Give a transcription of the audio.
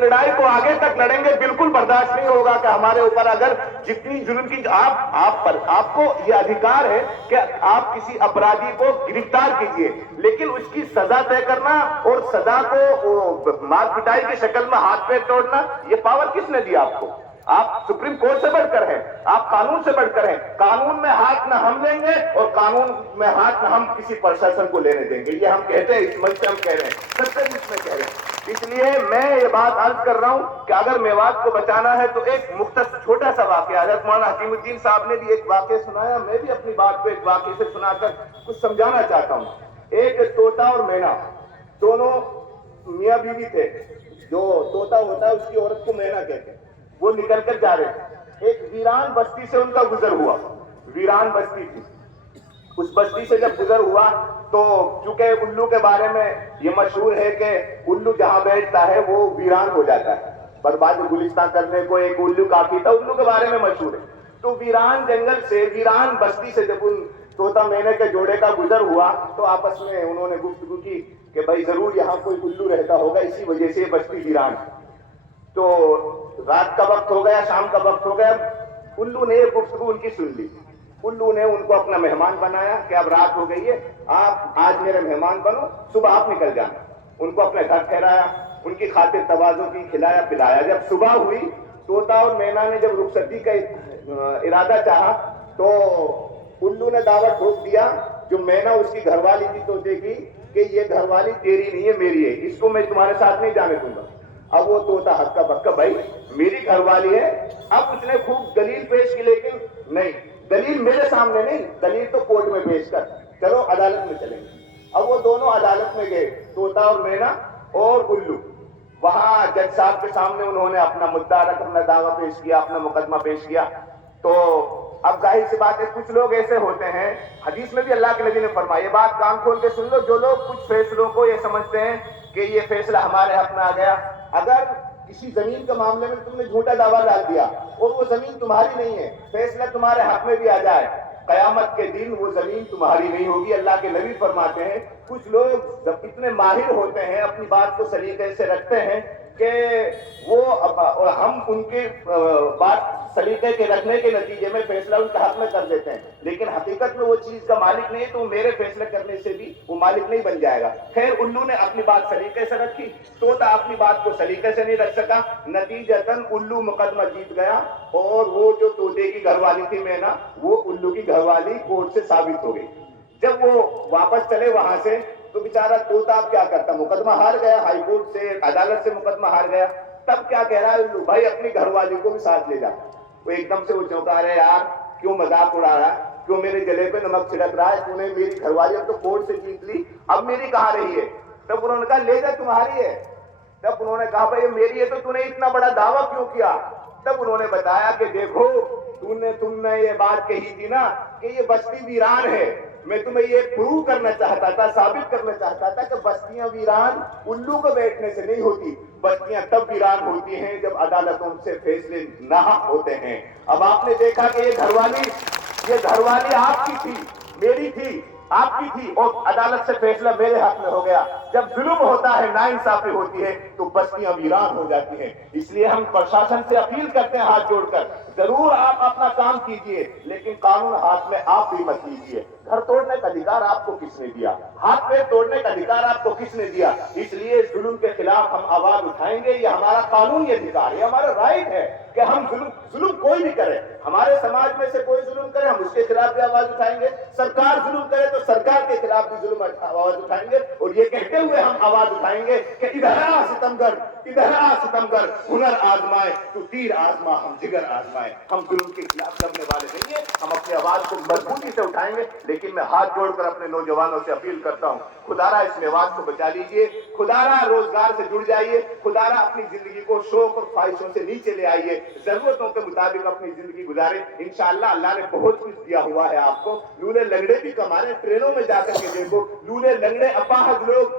لڑائی کو آگے تک لڑیں گے. بالکل برداشت نہیں ہوگا کہ ہمارے اوپر اگر جتنی ظلم کی آپ کو یہ ادھیکار ہے کہ آپ کسی اپرادھی کو گرفتار کیجئے، لیکن اس کی سزا طے کرنا اور سزا کو مار پٹائی کی شکل میں ہاتھ پیر توڑنا، یہ پاور کس نے دیا آپ کو؟ آپ سپریم کورٹ سے بڑھ کر ہیں، آپ قانون سے بڑھ کر ہیں. قانون میں ہاتھ نہ ہم لیں گے اور قانون میں ہاتھ نہ ہم کسی پرشاسن کو لینے دیں گے. یہ ہم کہتے ہیں، اس منچ سے ہم کہہ رہے ہیں، سب سے اس میں کہہ رہے ہیں. اس لیے میں یہ بات عرض کر رہا ہوں کہ اگر میوات کو بچانا ہے تو ایک مختصر چھوٹا سا واقعہ حضرت مولانا حکیم الدین صاحب نے بھی ایک واقعہ سنایا، میں بھی اپنی بات کو ایک واقعے سے سنا کر کچھ سمجھانا چاہتا ہوں. ایک طوطا اور مینا دونوں میاں بیوی تھے. جو طوطا ہوتا ہے اس کی عورت کو مینا کہتے ہیں. وہ نکل کر جا رہے تھے، ایک ویران بستی سے ان کا گزر ہوا. ویران بستی تھی. اس بستی سے جب گزر ہوا تو چونکہ الو کے بارے میں یہ مشہور ہے کہ الو جہاں بیٹھتا ہے وہ ویران ہو جاتا ہے. برباد گلستان کرنے کو ایک الو کافی تھا، الو کے بارے میں مشہور ہے. تو ویران جنگل سے، ویران بستی سے جب ان طوطا مینے کے جوڑے کا گزر ہوا تو آپس میں انہوں نے گفتگو کی کہ بھائی ضرور یہاں کوئی الو رہتا ہوگا، اسی وجہ سے یہ بستی ویران. تو رات کا وقت ہو گیا، شام کا وقت ہو گیا. الو نے یہ گفتگو ان کی سن لی. الو نے ان کو اپنا مہمان بنایا کہ اب رات ہو گئی ہے، آپ آج میرے مہمان بنو، صبح آپ نکل جانا. ان کو اپنے گھر ٹھہرایا، ان کی خاطر تواضع کی، کھلایا پلایا. جب صبح ہوئی، طوطا اور مینا نے جب رخصتی کا ارادہ چاہا تو الو نے دعوت ٹھوک دیا جو مینا اس کی گھر والی تھی طوطے کی کہ یہ گھر والی تیری نہیں ہے، میری ہے، اس کو میں تمہارے ساتھ نہیں جانے دوں گا. اب وہ طوطا ہکا بکا، بھائی میری گھر والی ہے. اب اس نے خوب دلیل پیش کی، لیکن نہیں، دلیل میرے سامنے نہیں، دلیل تو کورٹ میں پیش کر، چلو عدالت میں چلیں گے. اب وہ دونوں عدالت میں گئے، طوطا اور مینا اور الو. وہاں جج صاحب کے سامنے انہوں نے اپنا مدعا رکھ، اپنا دعویٰ پیش کیا، اپنا مقدمہ پیش کیا. تو اب ظاہر سی بات ہے کچھ لوگ ایسے ہوتے ہیں، حدیث میں بھی اللہ کے نبی نے فرمایا، یہ بات کان کھول کے سن لو، جو لوگ کچھ فیصلوں کو یہ سمجھتے ہیں کہ یہ فیصلہ ہمارے حق میں آ گیا. اگر کسی زمین کے معاملے میں تم نے جھوٹا دعویٰ ڈال دیا اور وہ زمین تمہاری نہیں ہے، فیصلہ تمہارے حق میں بھی آ جائے، قیامت کے دن وہ زمین تمہاری نہیں ہوگی. اللہ کے نبی فرماتے ہیں کچھ لوگ اتنے ماہر ہوتے ہیں، اپنی بات کو سلیقے سے رکھتے ہیں کہ وہ ہم ان کے بات سلیقے کے رکھنے کے نتیجے میں فیصلہ ان کے حق میں کر دیتے ہیں، لیکن حقیقت میں وہ چیز کا مالک نہیں ہے، تو میرے فیصلے کرنے سے بھی وہ مالک نہیں بن جائے گا. خیر الو نے اپنی بات سلیقے سے رکھی، طوطا اپنی بات کو سلیقے سے نہیں رکھ سکا. نتیجتاً الو مقدمہ جیت گیا اور وہ جو طوطے کی گھر والی تھی مینا، وہ الو کی گھر والی کورٹ سے ثابت ہو گئی. جب وہ واپس چلے وہاں سے تو بیچارہ طوطا اب کیا کرتا، مقدمہ ہار گیا، ہائی کورٹ سے، عدالت سے مقدمہ ہار گیا. تب کیا کہہ رہا ہے الو، بھائی اپنی گھر والی کو بھی ساتھ لے جا. وہ ایک دم سے وہ چونکا رہے، یار کیوں مذاق اڑا رہا ہے، کیوں میرے گلے پہ نمک چھڑک رہا ہے، تو نے میری گھر والی اب تو کورٹ سے جیت لی، اب میری کہاں رہی ہے. تب انہوں نے کہا لے جا، تمہاری ہے. تب انہوں نے کہا بھائی میری ہے تو نے اتنا بڑا دعویٰ کیوں کیا. تب انہوں نے بتایا کہ دیکھو تم نے یہ بات کہی تھی نا کہ یہ بستی ویران ہے، میں تمہیں یہ پروو کرنا چاہتا تھا، ثابت کرنا چاہتا تھا کہ بستیاں ویران الو کو بیٹھنے سے نہیں ہوتی، بستیاں تب ویران ہوتی ہیں جب عدالتوں سے فیصلے ناحق ہوتے ہیں. اب آپ نے دیکھا کہ یہ گھر والی آپ کی تھی، میری تھی، آپ کی تھی، اور عدالت سے فیصلہ میرے حق میں ہو گیا. جب ظلم ہوتا ہے، ناانصافی ہوتی ہے تو بستیاں ویران ہو جاتی ہیں. اس لیے ہم پرشاسن سے اپیل کرتے ہیں ہاتھ جوڑ کر، ضرور آپ اپنا کام کیجئے لیکن قانون ہاتھ میں آپ بھی مت لیجئے. گھر توڑنے کا ادھیکار آپ کو کس نے دیا؟ ہاتھ پیر توڑنے کا ادھیکار آپ کو کس نے دیا؟ اس لیے ظلم کے خلاف ہم آواز اٹھائیں گے، یہ ہمارا قانونی ادھیکار ہے، ہمارا رائٹ ہے کہ ہم ظلم کوئی بھی کرے، ہمارے سماج میں سے کوئی ظلم کرے ہم اس کے خلاف بھی آواز اٹھائیں گے، سرکار ظلم کرے تو سرکار کے خلاف بھی آواز اٹھائیں گے. اور یہ کہتے ہوئے ہم آواز اٹھائیں گے کہ ادھر آ ستمگر، ادھر آ ستمگر، ہنر آزمائے تو تیر آزما، ہم جگر آزمائے. ہم ظلم کے خلاف لڑنے والے نہیں ہیں، ہم اپنی آواز کو مضبوطی سے اٹھائیں گے. لیکن میں ہاتھ جوڑ کر اپنے نوجوانوں سے اپیل کرتا ہوں، خدا را اس میوات کو بچا لیجئے، خدا را روزگار سے جڑ جائیے، خدا را اپنی زندگی کو شوق اور خواہشوں سے نیچے لے آئیے، ضرورتوں کے مطابق اپنی زندگی گزارے. انشاءاللہ اللہ نے بہت کچھ دیا ہوا ہے آپ کو. لولے لنگڑے بھی کما رہے ہیں، ٹرینوں میں جا کر کے دیکھو، لولے لنگڑے اپاہج لوگ